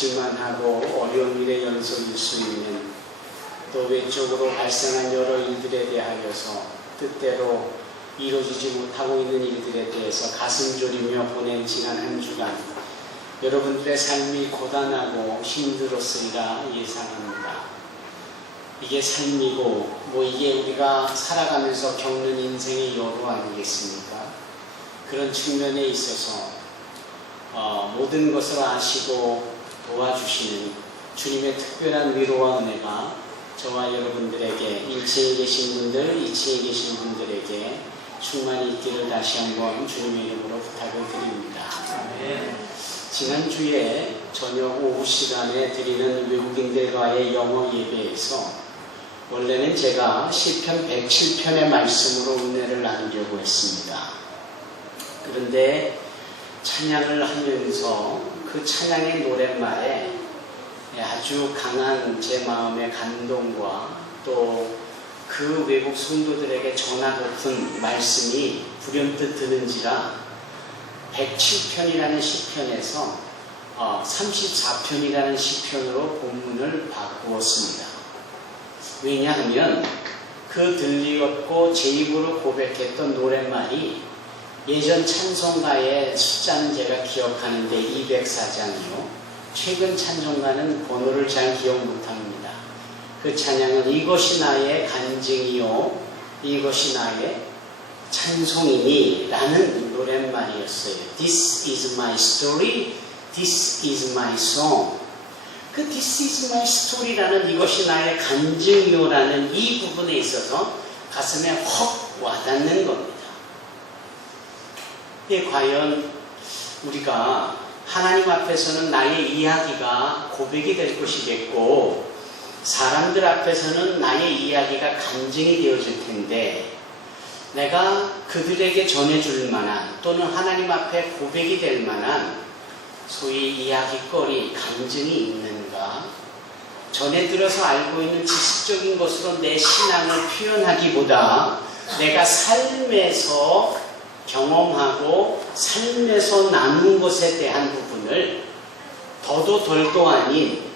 닥칠만하고 어려운 일의 연속일 수 있는 또 외적으로 발생한 여러 일들에 대하여서 뜻대로 이루어지지 못하고 있는 일들에 대해서 가슴 졸이며 보낸 지난 한 주간 여러분들의 삶이 고단하고 힘들었으리라 예상합니다. 이게 삶이고 이게 우리가 살아가면서 겪는 인생의 여로 아니겠습니까? 그런 측면에 있어서 모든 것을 아시고 도와주시는 주님의 특별한 위로와 은혜가 저와 여러분들에게 1층에 계신 분들, 2층에 계신 분들에게 충만히 있기를 다시 한번 주님의 이름으로 부탁을 드립니다. 지난주에 저녁 오후 시간에 드리는 외국인들과의 영어 예배에서 원래는 제가 시편 107편의 말씀으로 은혜를 나누려고 했습니다. 그런데 찬양을 하면서 그 찬양의 노랫말에 아주 강한 제 마음의 감동과 또 그 외국 성도들에게 전하고픈 말씀이 불현듯 드는지라 107편이라는 시편에서 34편이라는 시편으로 본문을 바꾸었습니다. 왜냐하면 그 들리었고 제 입으로 고백했던 노랫말이 예전 찬송가의 숫자는 제가 기억하는데 204장이요. 최근 찬송가는 번호를 잘 기억 못합니다. 그 찬양은 이것이 나의 간증이요 이것이 나의 찬송이니 라는 노랫말이었어요. This is my story, this is my song. 그 This is my story라는 이것이 나의 간증이요 라는 이 부분에 있어서 가슴에 확 와닿는 겁니다. 과연 우리가 하나님 앞에서는 나의 이야기가 고백이 될 것이겠고 사람들 앞에서는 나의 이야기가 간증이 되어질 텐데 내가 그들에게 전해줄 만한 또는 하나님 앞에 고백이 될 만한 소위 이야기거리, 간증이 있는가? 전에 들어서 알고 있는 지식적인 것으로 내 신앙을 표현하기보다 내가 삶에서 경험하고 삶에서 나눈 것에 대한 부분을 더도 덜도 아닌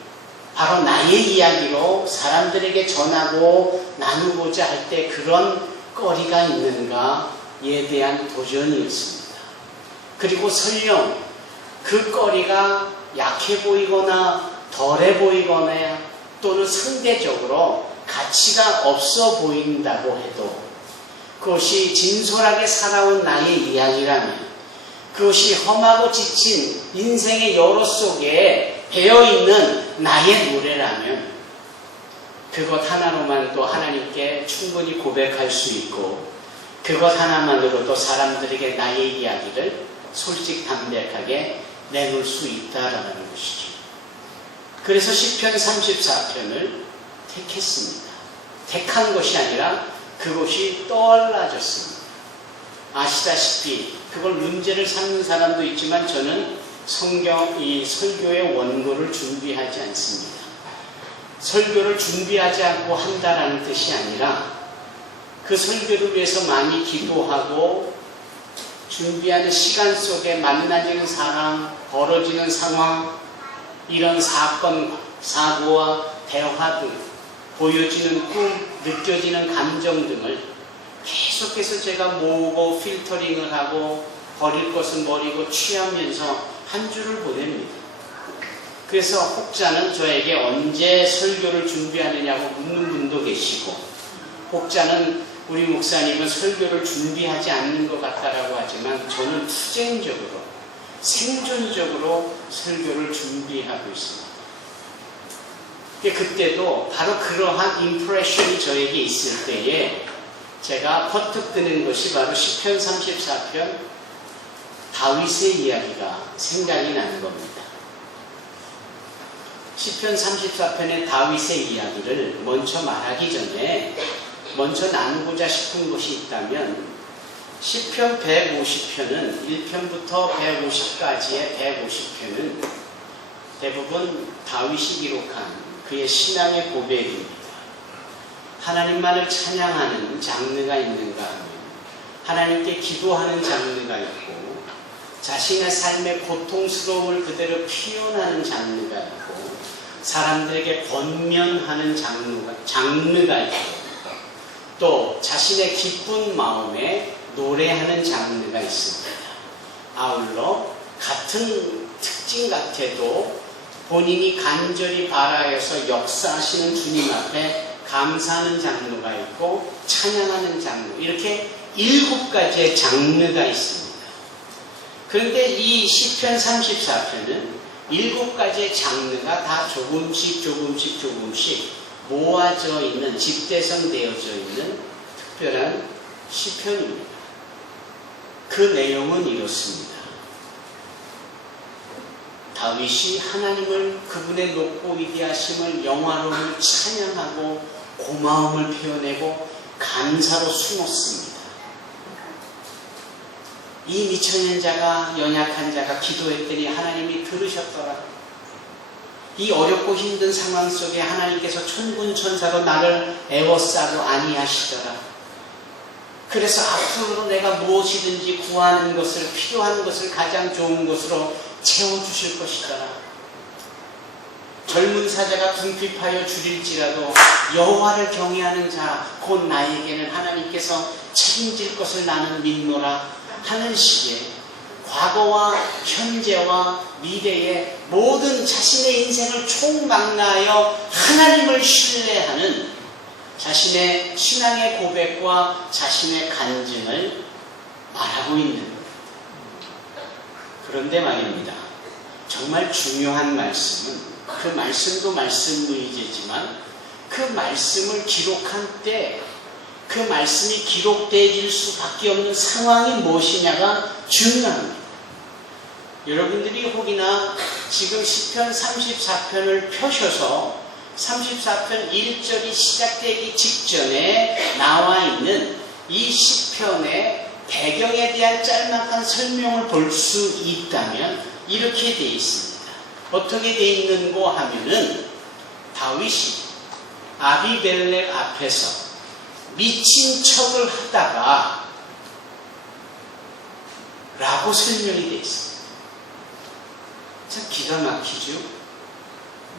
바로 나의 이야기로 사람들에게 전하고 나누고자 할 때 그런 거리가 있는가에 대한 도전이었습니다. 그리고 설령 그 거리가 약해 보이거나 덜해 보이거나 또는 상대적으로 가치가 없어 보인다고 해도 그것이 진솔하게 살아온 나의 이야기라면 그것이 험하고 지친 인생의 여로 속에 배어있는 나의 노래라면 그것 하나로만도 하나님께 충분히 고백할 수 있고 그것 하나만으로도 사람들에게 나의 이야기를 솔직담백하게 내놓을 수 있다라는 것이죠. 그래서 시편 34편을 택했습니다. 택한 것이 아니라 그것이 떠올라졌습니다. 아시다시피 그걸 문제를 삼는 사람도 있지만 저는 이 설교의 원고를 준비하지 않습니다. 설교를 준비하지 않고 한다라는 뜻이 아니라 그 설교를 위해서 많이 기도하고 준비하는 시간 속에 만나지는 사람, 벌어지는 상황, 이런 사건, 사고와 대화 등 보여지는 꿈, 느껴지는 감정 등을 계속해서 제가 모으고 필터링을 하고 버릴 것은 버리고 취하면서 한 주를 보냅니다. 그래서 혹자는 저에게 언제 설교를 준비하느냐고 묻는 분도 계시고 혹자는 우리 목사님은 설교를 준비하지 않는 것 같다라고 하지만 저는 투쟁적으로 생존적으로 설교를 준비하고 있습니다. 그때도 바로 그러한 임프레션이 저에게 있을 때에 제가 퍼뜩 드는 것이 바로 시편 34편 다윗의 이야기가 생각이 나는 겁니다. 시편 34편의 다윗의 이야기를 먼저 말하기 전에 먼저 나누고자 싶은 것이 있다면 시편 150편은 1편부터 150까지의 150편은 대부분 다윗이 기록한 그의 신앙의 고백입니다. 하나님만을 찬양하는 장르가 있는가 하면 하나님께 기도하는 장르가 있고 자신의 삶의 고통스러움을 그대로 표현하는 장르가 있고 사람들에게 권면하는 장르가 있고 또 자신의 기쁜 마음에 노래하는 장르가 있습니다. 아울러 같은 특징 같아도 본인이 간절히 바라여서 역사하시는 주님 앞에 감사하는 장르가 있고 찬양하는 장르, 이렇게 7가지의 장르가 있습니다. 그런데 이 시편 34편은 7가지의 장르가 다 조금씩 모아져 있는, 집대성되어져 있는 특별한 시편입니다. 그 내용은 이렇습니다. 다윗이 하나님을, 그분의 높고 위대하심을, 영화로움을 찬양하고 고마움을 표현하고 감사로 숨었습니다. 이 미천한 자가, 연약한 자가 기도했더니 하나님이 들으셨더라. 이 어렵고 힘든 상황 속에 하나님께서 천군천사로 나를 애워싸고 안위하시더라. 그래서 앞으로 내가 무엇이든지 구하는 것을, 필요한 것을 가장 좋은 것으로 채워주실 것이더라. 젊은 사자가 궁핍하여 줄일지라도 여호와를 경외하는 자 곧 나에게는 하나님께서 책임질 것을 나는 믿노라 하는 식의 과거와 현재와 미래의 모든 자신의 인생을 총망라하여 하나님을 신뢰하는 자신의 신앙의 고백과 자신의 간증을 말하고 있는 거예요. 그런데 말입니다. 정말 중요한 말씀은, 그 말씀도 말씀 의제지만 그 말씀을 기록한 때 그 말씀이 기록되어질 수밖에 없는 상황이 무엇이냐가 중요합니다. 여러분들이 혹이나 지금 시편 34편을 펴셔서 34편 1절이 시작되기 직전에 나와 있는 이 시편의 배경에 대한 짤막한 설명을 볼 수 있다면 이렇게 되어 있습니다. 어떻게 되어 있는고 하면은 다윗이 아비멜렉 앞에서 미친 척을 하다가 라고 설명이 되어 있습니다. 참 기가 막히죠?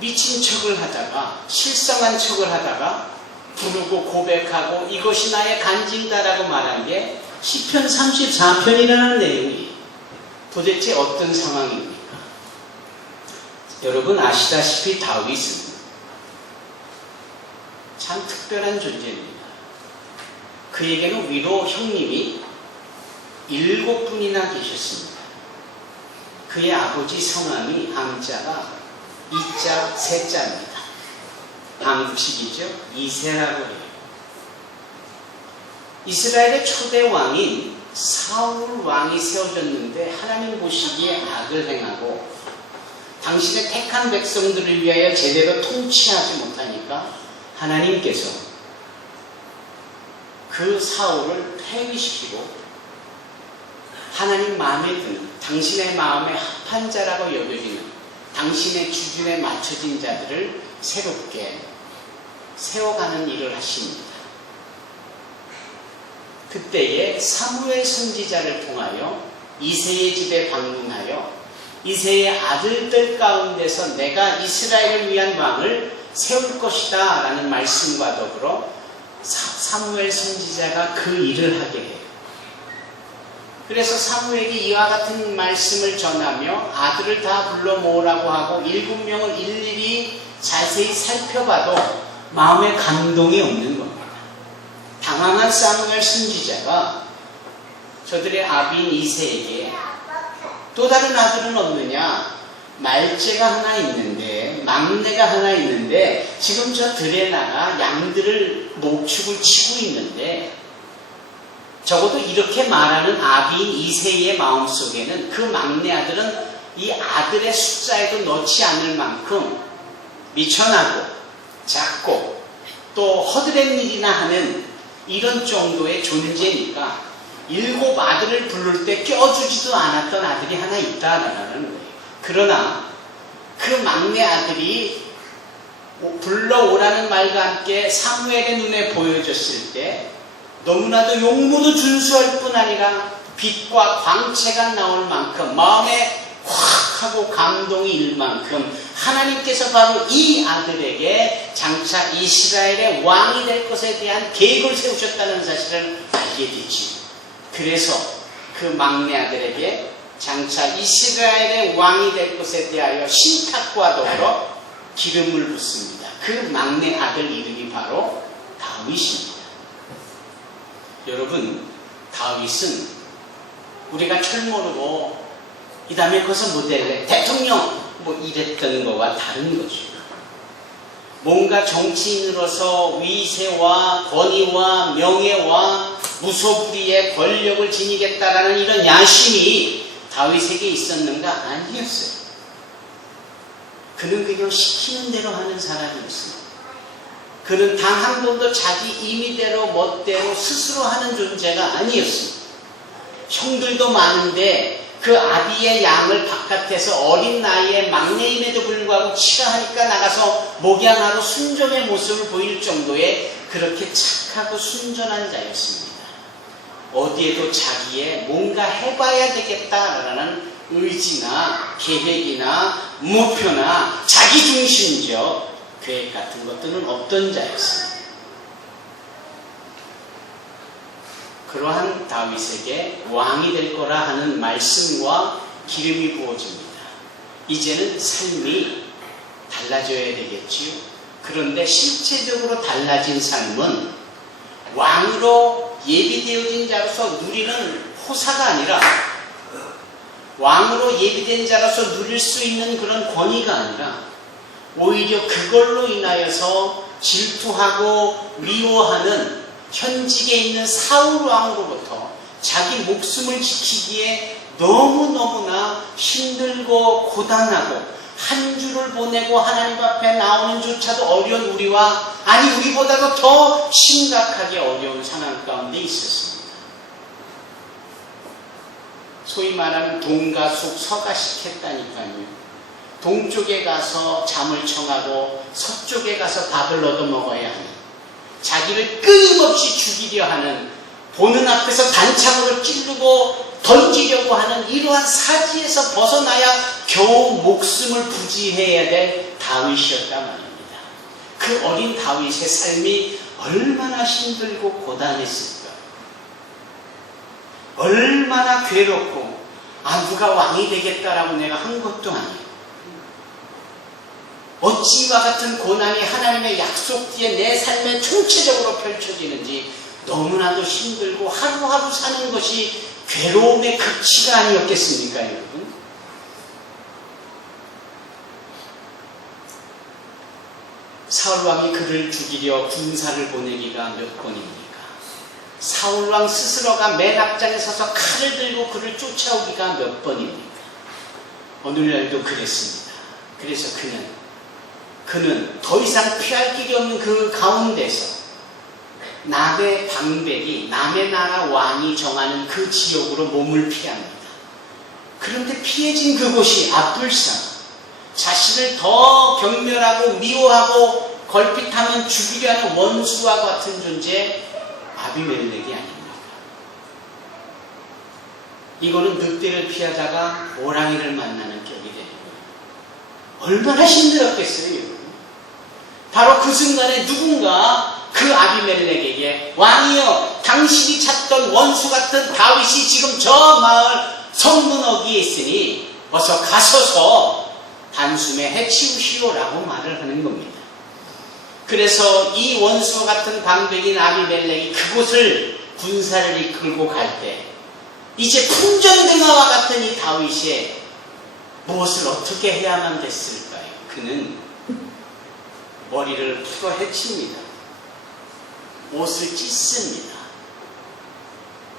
미친 척을 하다가, 실성한 척을 하다가 부르고 고백하고 이것이 나의 간증다라고 말한 게 시편 34편이라는 내용이에요. 도대체 어떤 상황입니까? 여러분 아시다시피 다윗은 참 특별한 존재입니다. 그에게는 위로 형님이 7분이나 계셨습니다. 그의 아버지 성함이 함자가 이자, 세자입니다. 한국식이죠. 이세라고 해요. 이스라엘의 초대 왕인 사울 왕이 세워졌는데 하나님 보시기에 악을 행하고 당신의 택한 백성들을 위하여 제대로 통치하지 못하니까 하나님께서 그 사울을 폐위시키고 하나님 마음에 드는, 당신의 마음에 합한 자라고 여겨지는 당신의 기준에 맞춰진 자들을 새롭게 세워가는 일을 하십니다. 그때에 사무엘 선지자를 통하여 이새의 집에 방문하여 이새의 아들들 가운데서 내가 이스라엘을 위한 왕을 세울 것이다 라는 말씀과 더불어 사무엘 선지자가 그 일을 하게 해요. 그래서 사무엘에게 이와 같은 말씀을 전하며 아들을 다 불러 모으라고 하고 7명을 일일이 자세히 살펴봐도 마음에 감동이 없는 겁니다. 당황한 사무엘 선지자가 저들의 아비인 이새에게 또 다른 아들은 없느냐? 말째가 하나 있는데, 막내가 하나 있는데 지금 저 들에 나가 양들을 목축을 치고 있는데, 적어도 이렇게 말하는 아비인 이새의 마음속에는 그 막내 아들은 이 아들의 숫자에도 넣지 않을 만큼 미천하고 작고 또 허드렛 일이나 하는 이런 정도의 존재니까 7 아들을 부를 때 껴주지도 않았던 아들이 하나 있다라는 거예요. 그러나 그 막내 아들이 불러오라는 말과 함께 사무엘의 눈에 보여졌을 때 너무나도 용모도 준수할 뿐 아니라 빛과 광채가 나올 만큼 마음에 확 하고 감동이 일 만큼 하나님께서 바로 이 아들에게 장차 이스라엘의 왕이 될 것에 대한 계획을 세우셨다는 사실을 알게 되지. 그래서 그 막내 아들에게 장차 이스라엘의 왕이 될 것에 대하여 신탁과 더불어 기름을 붓습니다. 그 막내 아들 이름이 바로 다윗입니다. 여러분, 다윗은 우리가 철모르고 이 다음에 그것은 뭐 될래? 대통령! 뭐 이랬던 거와 다른 거죠. 뭔가 정치인으로서 위세와 권위와 명예와 무소불위의 권력을 지니겠다라는 이런 야심이 다윗에게 있었는가? 아니었어요. 그는 그냥 시키는 대로 하는 사람이었습니다. 그는 단 한 번도 자기 임의대로 멋대로 스스로 하는 존재가 아니었습니다. 형들도 많은데 그 아비의 양을 바깥에서 어린 나이에 막내임에도 불구하고 치가 하니까 나가서 목양하고 순종의 모습을 보일 정도의 그렇게 착하고 순전한 자였습니다. 어디에도 자기의 뭔가 해봐야 되겠다라는 의지나 계획이나 목표나 자기중심적 계획 같은 것들은 없던 자였습니다. 그러한 다윗에게 왕이 될 거라 하는 말씀과 기름이 부어집니다. 이제는 삶이 달라져야 되겠지요. 그런데 실제적으로 달라진 삶은 왕으로 예비되어진 자로서 누리는 호사가 아니라 왕으로 예비된 자로서 누릴 수 있는 그런 권위가 아니라 오히려 그걸로 인하여서 질투하고 미워하는 현직에 있는 사울 왕으로부터 자기 목숨을 지키기에 너무너무나 힘들고 고단하고 한 주를 보내고 하나님 앞에 나오는 조차도 어려운 우리와 아니 우리보다도 더 심각하게 어려운 상황 가운데 있었습니다. 소위 말하는 동가숙 서가식했다니까요. 동쪽에 가서 잠을 청하고 서쪽에 가서 밥을 얻어먹어야 하는 자기를 끊임없이 죽이려 하는 보는 앞에서 단창으로 찌르고 던지려고 하는 이러한 사지에서 벗어나야 겨우 목숨을 부지해야 될 다윗이었단 말입니다. 그 어린 다윗의 삶이 얼마나 힘들고 고단했을까. 얼마나 괴롭고 누가 왕이 되겠다라고 내가 한 것도 아니에요. 어찌 이와 같은 고난이 하나님의 약속 뒤에 내 삶에 총체적으로 펼쳐지는지 너무나도 힘들고 하루하루 사는 것이 괴로움의 극치가 아니었겠습니까, 여러분? 사울왕이 그를 죽이려 군사를 보내기가 몇 번입니까? 사울왕 스스로가 맨 앞장에 서서 칼을 들고 그를 쫓아오기가 몇 번입니까? 오늘날도 그랬습니다. 그래서 그는 더 이상 피할 길이 없는 그 가운데서 남의 방백이 남의 나라 왕이 정하는 그 지역으로 몸을 피합니다. 그런데 피해진 그곳이 아둘산, 자신을 더 경멸하고 미워하고 걸핏하면 죽이려 하는 원수와 같은 존재 아비멜렉이 아닙니까? 이거는 늑대를 피하다가 호랑이를 만나는 격이 되는 거예요. 얼마나 힘들었겠어요, 여러분? 바로 그 순간에 누군가 그 아비멜렉에게 왕이여 당신이 찾던 원수 같은 다윗이 지금 저 마을 성문어기에 있으니 어서 가서서 단숨에 해치우시오라고 말을 하는 겁니다. 그래서 이 원수 같은 방백인 아비멜렉이 그곳을 군사를 이끌고 갈 때 이제 풍전등화와 같은 이 다윗이 무엇을 어떻게 해야만 됐을까요? 그는 머리를 풀어 헤칩니다. 옷을 찢습니다.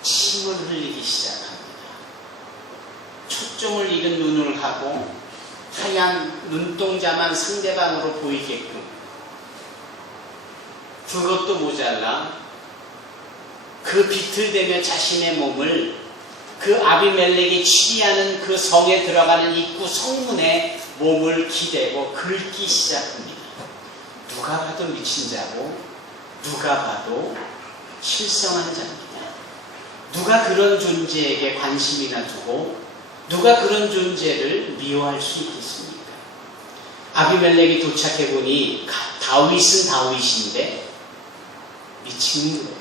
침을 흘리기 시작합니다. 초점을 잃은 눈을 하고 하얀 눈동자만 상대방으로 보이게끔, 그것도 모자라 그 비틀대며 자신의 몸을 그 아비멜렉이 취리하는 그 성에 들어가는 입구 성문에 몸을 기대고 긁기 시작합니다. 누가 봐도 미친 자고 누가 봐도 실성한 자입니다. 누가 그런 존재에게 관심이나 두고 누가 그런 존재를 미워할 수 있겠습니까? 아비멜렉이 도착해보니 다윗은 다윗인데 미치는 거예요.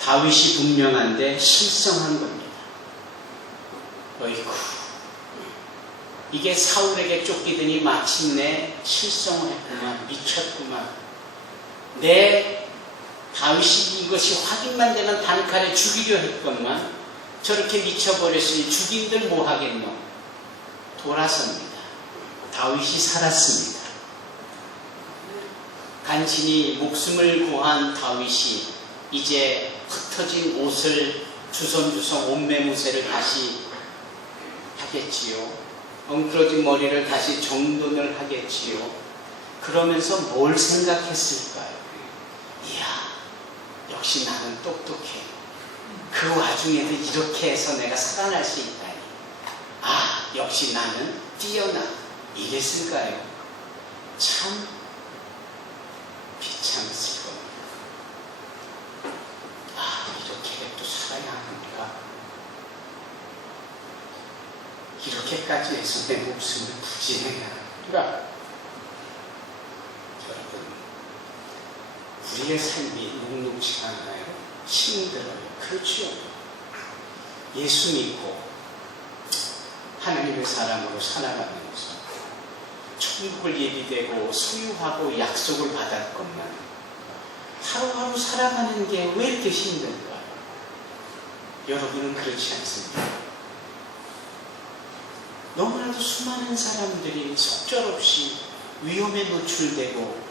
다윗이 분명한데 실성한 겁니다. 어이구, 이게 사울에게 쫓기더니 마침내 실성을 했구만, 미쳤구만. 내 다윗이 이것이 확인만 되면 단칼에 죽이려 했건만 저렇게 미쳐버렸으니 죽인들 뭐 하겠노? 돌아섭니다. 다윗이 살았습니다. 간신히 목숨을 구한 다윗이 이제 흩어진 옷을 주섬주섬 옷매무새를 다시 하겠지요. 엉클어진 머리를 다시 정돈을 하겠지요. 그러면서 뭘 생각했을까요? 이야, 역시 나는 똑똑해. 그 와중에도 이렇게 해서 내가 살아날 수 있다니. 아, 역시 나는 뛰어나. 이랬을까요? 참 비참했을 겁니다. 아, 이렇게 또 살아야 하는가? 이렇게까지 해서 내 목숨을 부지해야 하는가? 여러분, 우리의 삶이 녹록지가 않아요? 힘들어요. 그렇죠? 예수 믿고 하나님의 사람으로 살아가는 것은 천국을 예비되고 소유하고 약속을 받을 것만 하루하루 살아가는 게 왜 이렇게 힘들까요? 여러분은 그렇지 않습니까? 너무나도 수많은 사람들이 속절없이 위험에 노출되고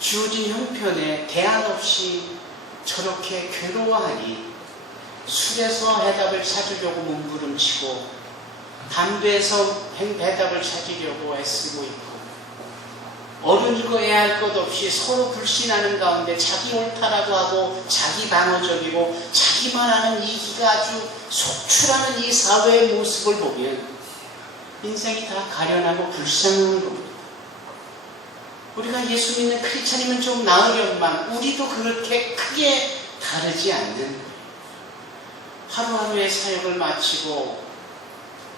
주어진 형편에 대안 없이 저렇게 괴로워하니 술에서 해답을 찾으려고 몸부림치고 담배에서 해답을 찾으려고 애쓰고 있고 어른이고 애할 것 없이 서로 불신하는 가운데 자기 옳다라고 하고 자기 방어적이고 자기만 하는 이기가 아주 속출하는 이 사회의 모습을 보면 인생이 다 가련하고 불쌍한 겁니다. 우리가 예수 믿는 크리스찬이면 좀 나으련만 우리도 그렇게 크게 다르지 않는 거예요. 하루하루의 사역을 마치고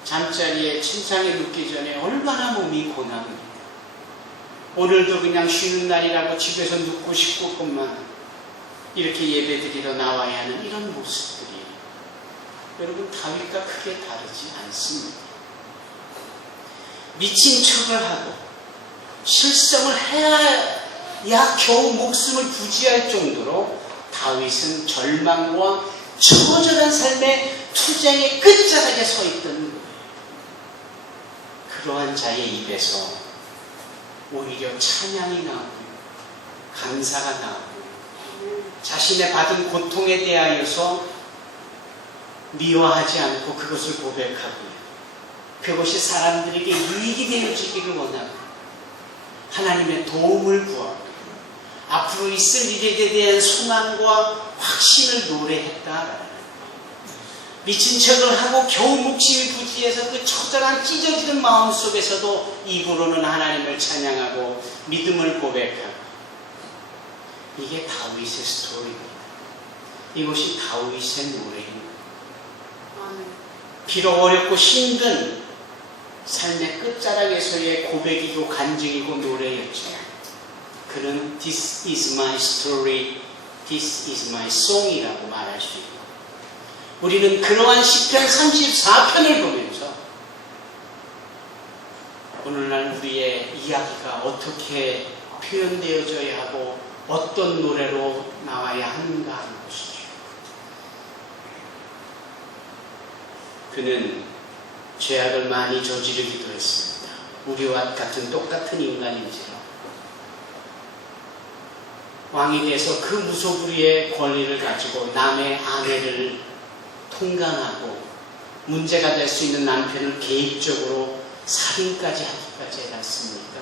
잠자리에 침상에 눕기 전에 얼마나 몸이 고납니다. 오늘도 그냥 쉬는 날이라고 집에서 눕고 싶었건만 이렇게 예배드리러 나와야 하는 이런 모습들이 여러분 다윗과 크게 다르지 않습니다. 미친 척을 하고 실성을 해야 겨우 목숨을 부지할 정도로 다윗은 절망과 처절한 삶의 투쟁의 끝자락에 서 있던 거예요. 그러한 자의 입에서 오히려 찬양이 나오고 감사가 나오고 자신의 받은 고통에 대하여서 미워하지 않고 그것을 고백하고 그것이 사람들에게 유익이 되어지기를 원하고 하나님의 도움을 구하고 앞으로 있을 일에 대한 소망과 확신을 노래했다라는 미친 척을 하고 겨우 목숨이 부지해서 그 처절한 찢어지는 마음 속에서도 입으로는 하나님을 찬양하고 믿음을 고백하고 이게 다윗의 스토리입니다. 이것이 다윗의 노래입니다. 비록 어렵고 힘든 삶의 끝자락에서의 고백이고 간증이고 노래였지만 그는 This is my story, this is my song이라고 말할 수 있고 우리는 그러한 시편 34편을 보면서 오늘날 우리의 이야기가 어떻게 표현되어져야 하고 어떤 노래로 나와야 하는가 하는 것이죠. 그는 죄악을 많이 저지르기도 했습니다. 우리와 같은 똑같은 인간인지라 왕이 돼서 그 무소불위의 권리를 가지고 남의 아내를 통강하고 문제가 될 수 있는 남편을 개입적으로 살인까지 하기까지 해놨습니까?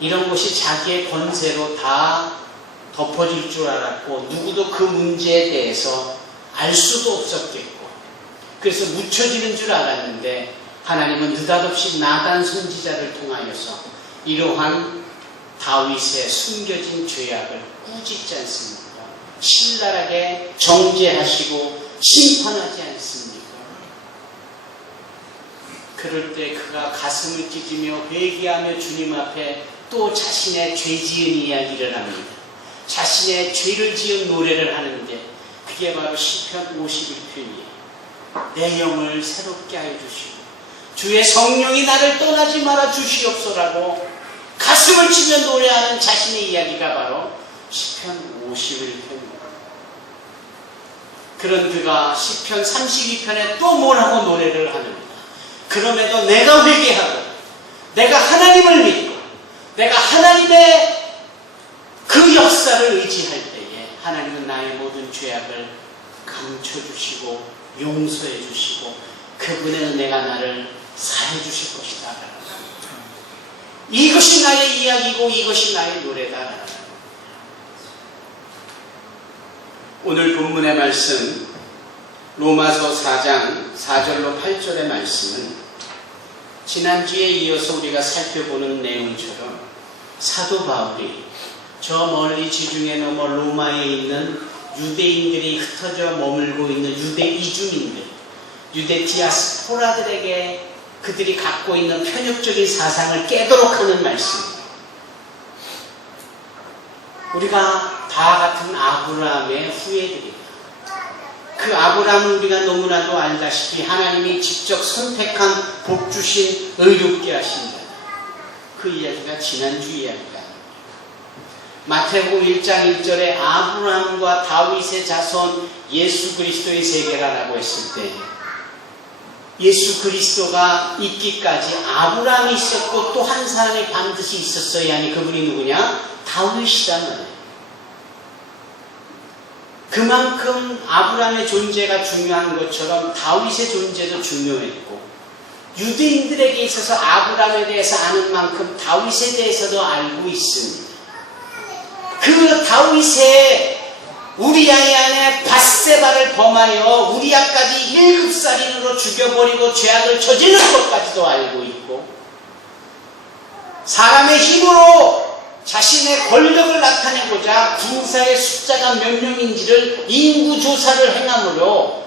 이런 것이 자기의 권세로 다 덮어질 줄 알았고 누구도 그 문제에 대해서 알 수도 없었겠고 그래서 묻혀지는 줄 알았는데 하나님은 느닷없이 나단 선지자를 통하여서 이러한 다윗의 숨겨진 죄악을 꾸짖지 않습니까? 신랄하게 정죄하시고 심판하지 않습니까? 그럴 때 그가 가슴을 찢으며 회개하며 주님 앞에 또 자신의 죄 지은 이야기를 합니다. 자신의 죄를 지은 노래를 하는데 그게 바로 시편 51편이에요. 내 영을 새롭게 하여 주시고 주의 성령이 나를 떠나지 말아 주시옵소라고 가슴을 치며 노래하는 자신의 이야기가 바로 시편 51편입니다. 그런 그가 시편 32편에 또 뭐라고 노래를 하는가? 그럼에도 내가 회개하고 내가 하나님을 믿고 내가 하나님의 그 역사를 의지할 때에 하나님은 나의 모든 죄악을 감춰주시고 용서해 주시고 그분의 은혜가 나를 사해 주실 것이다. 이것이 나의 이야기고 이것이 나의 노래다. 오늘 본문의 말씀 로마서 4장 4절로 8절의 말씀은 지난주에 이어서 우리가 살펴보는 내용처럼 사도 바울이 저 멀리 지중해 너머 로마에 있는 유대인들이 흩어져 머물고 있는 유대 이주민들, 유대 디아스포라들에게 그들이 갖고 있는 편협적인 사상을 깨도록 하는 말씀입니다. 우리가 다 같은 아브라함의 후예들입니다. 그 아브라함은 우리가 너무나도 알다시피 하나님이 직접 선택한 복 주신 의롭게 하신 자. 그 이야기가 지난주 이야기다. 마태복음 1장 1절에 아브라함과 다윗의 자손 예수 그리스도의 세계라라고 했을 때 예수 그리스도가 있기까지 아브라함이 있었고 또 한 사람이 반드시 있었어야 하니 그분이 누구냐? 다윗이라는. 그만큼 아브라함의 존재가 중요한 것처럼 다윗의 존재도 중요했고 유대인들에게 있어서 아브라함에 대해서 아는 만큼 다윗에 대해서도 알고 있습니다. 그 다윗의 우리아의 아내 밧세바를 범하여 우리아까지 1급살인으로 죽여버리고 죄악을 저지른 것까지도 알고 있고 사람의 힘으로 자신의 권력을 나타내고자 군사의 숫자가 몇 명인지를 인구조사를 행함으로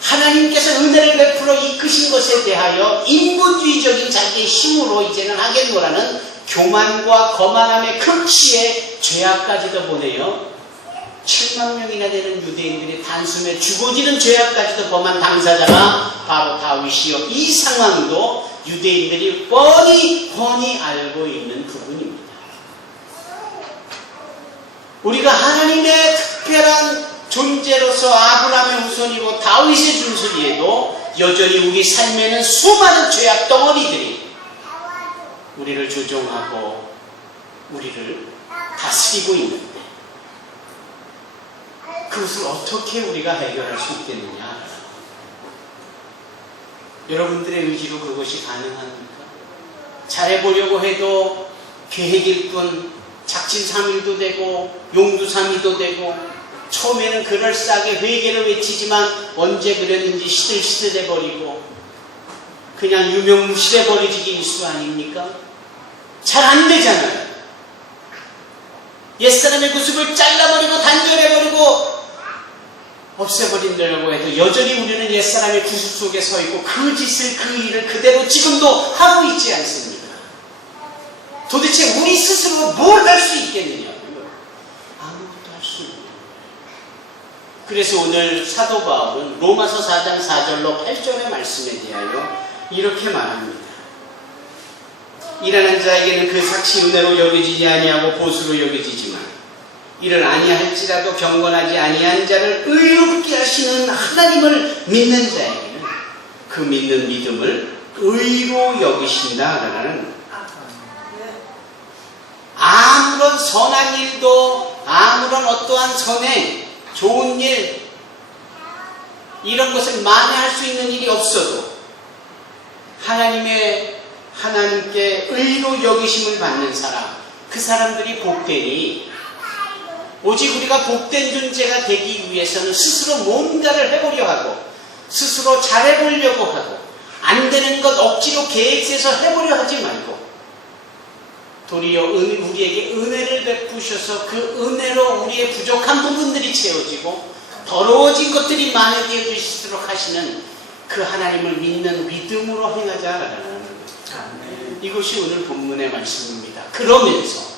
하나님께서 은혜를 베풀어 이끄신 것에 대하여 인본주의적인 자기의 힘으로 이제는 하겠노라는 교만과 거만함의 극치에 죄악까지도 보내요. 7만 명이나 되는 유대인들이 단숨에 죽어지는 죄악까지도 범한 당사자가 바로 다윗이요. 이 상황도 유대인들이 뻔히 알고 있는 부분입니다. 우리가 하나님의 특별한 존재로서 아브라함의 후손이고 다윗의 준수리에도 여전히 우리 삶에는 수많은 죄악 덩어리들이 우리를 조종하고 우리를 다스리고 있는데 그것을 어떻게 우리가 해결할 수 있겠느냐? 여러분들의 의지로 그것이 가능합니까? 잘해보려고 해도 계획일 뿐 작심삼일도 되고 용두삼일도 되고 처음에는 그럴싸하게 회개를 외치지만 언제 그랬는지 시들시들해버리고 그냥 유명무실해버리기 일수 아닙니까? 잘 안 되잖아요. 옛사람의 구습을 잘라버리고 단절해버리고 없애버린다고 해도 여전히 우리는 옛사람의 구습 속에 서 있고 그 짓을 그 일을 그대로 지금도 하고 있지 않습니까? 도대체 우리 스스로 뭘 할 수 있겠느냐? 아무것도 할 수 없는 거예요. 그래서 오늘 사도 바울은 로마서 4장 4절로 8절의 말씀에 대하여 이렇게 말합니다. 일하는 자에게는 그 삭시 은혜로 여겨지지 아니하고 보수로 여겨지지만 이를 아니할지라도 경건하지 아니한 자를 의롭게 하시는 하나님을 믿는 자에게는 그 믿는 믿음을 의로 여기신다라는 아무런 선한 일도 아무런 어떠한 선행, 좋은 일 이런 것을 만회할 수 있는 일이 없어도 하나님께 의로 여기심을 받는 사람, 그 사람들이 복되니 오직 우리가 복된 존재가 되기 위해서는 스스로 뭔가를 해보려 하고 스스로 잘해보려고 하고 안 되는 것 억지로 계획해서 해보려 하지 말고 도리어 우리에게 은혜를 베푸셔서 그 은혜로 우리의 부족한 부분들이 채워지고 더러워진 것들이 많이 되어지도록 하시는 그 하나님을 믿는 믿음으로 행하자라는 이것이 오늘 본문의 말씀입니다. 그러면서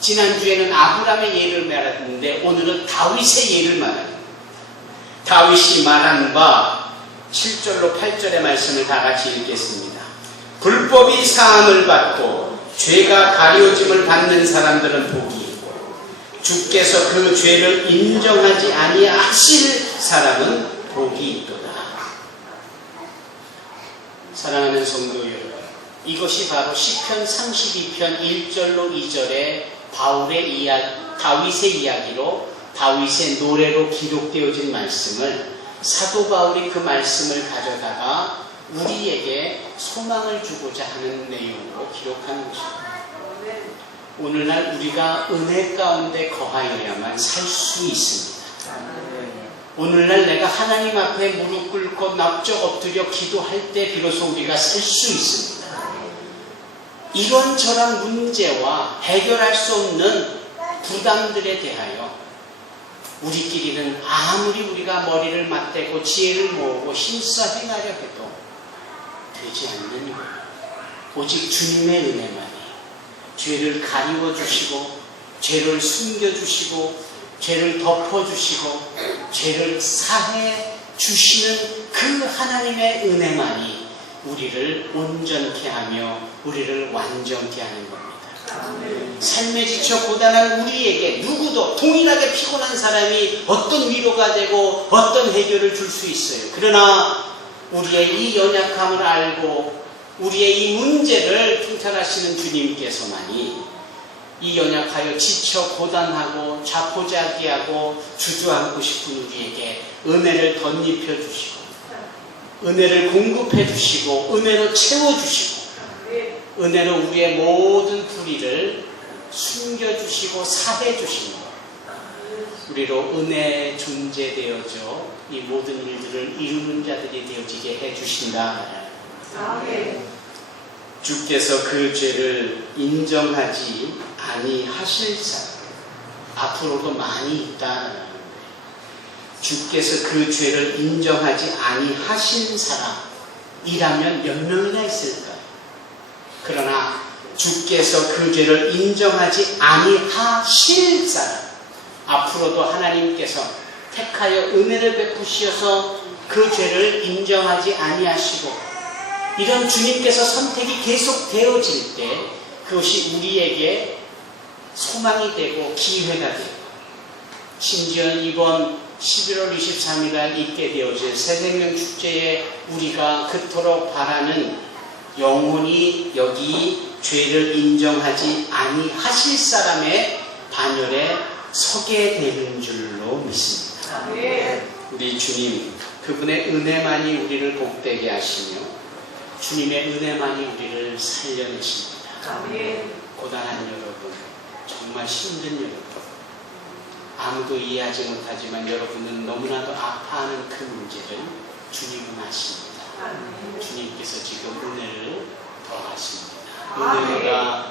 지난주에는 아브라함의 예를 말했는데 오늘은 다윗의 예를 말합니다. 다윗이 말한 바 7절로 8절의 말씀을 다 같이 읽겠습니다. 불법이 사함을 받고 죄가 가려짐을 받는 사람들은 복이 있고 주께서 그 죄를 인정하지 아니하실 사람은 복이 있도다. 사랑하는 성도 여러분, 이것이 바로 시편 32편 1절로 2절의 다윗의 이야기로 다윗의 노래로 기록되어진 말씀을 사도 바울이 그 말씀을 가져다가 우리에게 소망을 주고자 하는 내용으로 기록한 것입니다. 오늘날 우리가 은혜 가운데 거하여야만 살 수 있습니다. 오늘날 내가 하나님 앞에 무릎 꿇고 납작 엎드려 기도할 때 비로소 우리가 살 수 있습니다. 이런저런 문제와 해결할 수 없는 부담들에 대하여 우리끼리는 아무리 우리가 머리를 맞대고 지혜를 모으고 힘써 행하려 해도 되지 않는 거예요. 오직 주님의 은혜만이 죄를 가리워주시고 죄를 숨겨주시고 죄를 덮어주시고 죄를 사해 주시는 그 하나님의 은혜만이 우리를 온전케 하며 우리를 완전케 하는 겁니다. 삶에 지쳐 고단한 우리에게 누구도 동일하게 피곤한 사람이 어떤 위로가 되고 어떤 해결을 줄 수 있어요. 그러나 우리의 이 연약함을 알고 우리의 이 문제를 통찰하시는 주님께서만이 이 연약하여 지쳐 고단하고 자포자기하고 주저앉고 싶은 우리에게 은혜를 덧입혀 주시고 은혜를 공급해 주시고 은혜로 채워주시고 은혜로 우리의 모든 불의를 숨겨주시고 사해주시는 것, 우리로 은혜 존재되어져 이 모든 일들을 이루는 자들이 되어지게 해주신다. 주께서 그 죄를 인정하지 아니하실 사람, 앞으로도 많이 있다. 주께서 그 죄를 인정하지 아니하신 사람이라면 몇 명이나 있을까요? 그러나 주께서 그 죄를 인정하지 아니하실 사람, 앞으로도 하나님께서 택하여 은혜를 베푸시어서 그 죄를 인정하지 아니하시고 이런 주님께서 선택이 계속 되어질 때 그것이 우리에게 소망이 되고 기회가 되고 심지어 이번 11월 23일날 있게 되어질 새생명 축제에 우리가 그토록 바라는 영혼이 여기 죄를 인정하지 아니하실 사람의 반열에 서게 되는 줄로 믿습니다. 우리 주님, 그분의 은혜만이 우리를 복되게 하시며 주님의 은혜만이 우리를 살려내십니다. 고단한 여러분, 정말 힘든 여러분, 아무도 이해하지 못하지만 여러분은 너무나도 아파하는 그 문제를 주님은 아십니다. 주님께서 지금 은혜를 더하십니다. 은혜가